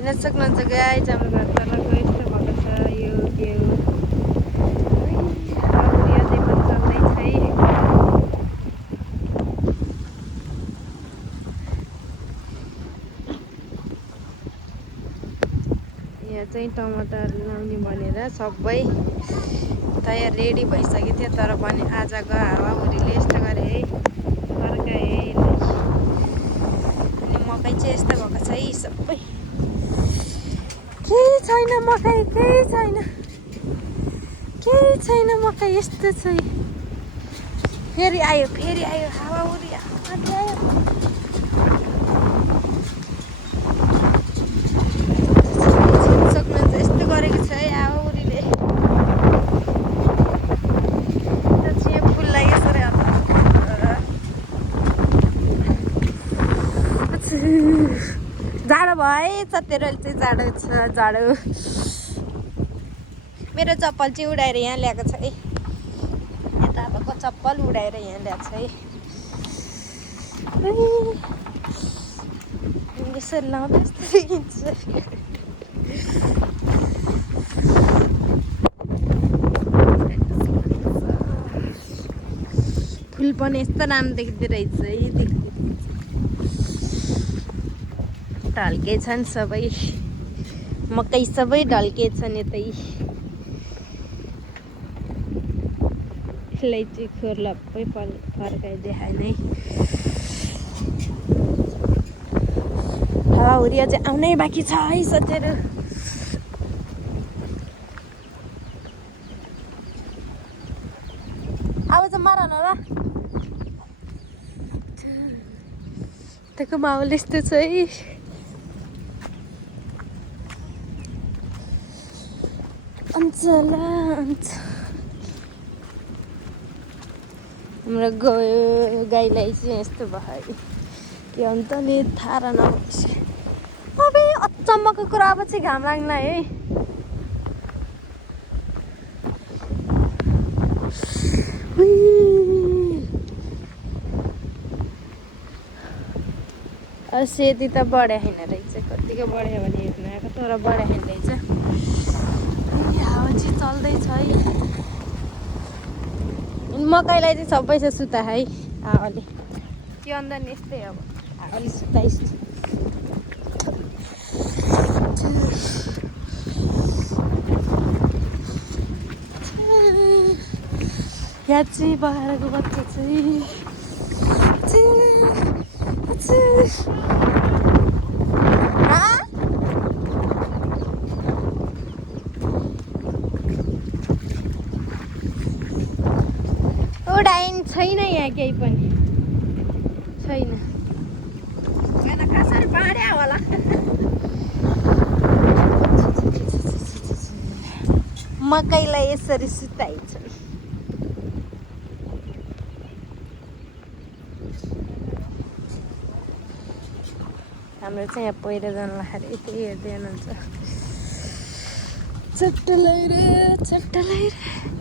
हेर्न सक्नुहुन्छ गाइज हाम्रो घर तलको यस्तो भएको छ यो भ्यू यादै पनि चल्दैछ है यहाँ चाहिँ टमाटर लाउने भनेर सबै तयार रेडी भइसकेको थियो तर पनि आजको हावाहुरीले यस्तो गरे है फर्काए अनि मकै चाहिँ यस्तो भएको छ है सबै केही छैन मकै केही छैन मकै यस्तो छ फेरि आयो हावाहुरी अझै आयो सक्नुहुन्छ यस्तो गरेको छ है हावाहुरीले चाहिँ फुललाई यसरी जाडो भएछ तेरो चाहिँ जाडो मेरो चप्पल चाहिँ उडाएर यहाँ ल्याएको छ है यताको चप्पल उडाएर यहाँ ल्याएको छ है यसरी लाउँदा यस्तो देखिन्छ फुल पनि यस्तो राम्रो देख्दो रहेछ है ढल्के छन् सबै मकै सबै ढल्के छन् यतै यसलाई चाहिँ खोर्लप्पै फर्काइदेखाएन है हावाहुरी चाहिँ आउनै बाँकी छ है साथीहरू आवाज मार न र त्यहाँको माहौल यस्तो छ है हाम्रो गाईलाई चाहिँ यस्तो भयो के अन्तले थाहा नहुन्छ अब अचम्मको कुरा अब चाहिँ घाम लाग्ला है सेती त बढ्या छैन रहेछ कतिको बढ्यो भने हेर्नु आएको तर बढ्या छैन रहेछ हावा चाहिँ चल्दैछ है मकैलाई चाहिँ सबैसे सुता है हावाले त्यो अन्त नि यस्तै अब हावाले सुताइस यहाँ चाहिँ बाख्राको बच्चा चाहिँ उडाइन छैन यहाँ केही पनि छैन कसरी बाँड्या होला मकैलाई यसरी सुताइन्छ हाम्रो चाहिँ यहाँ पहिरो जानु लाग्यो यतै हेर्दै हुनुहुन्छ चट्ट लगाएर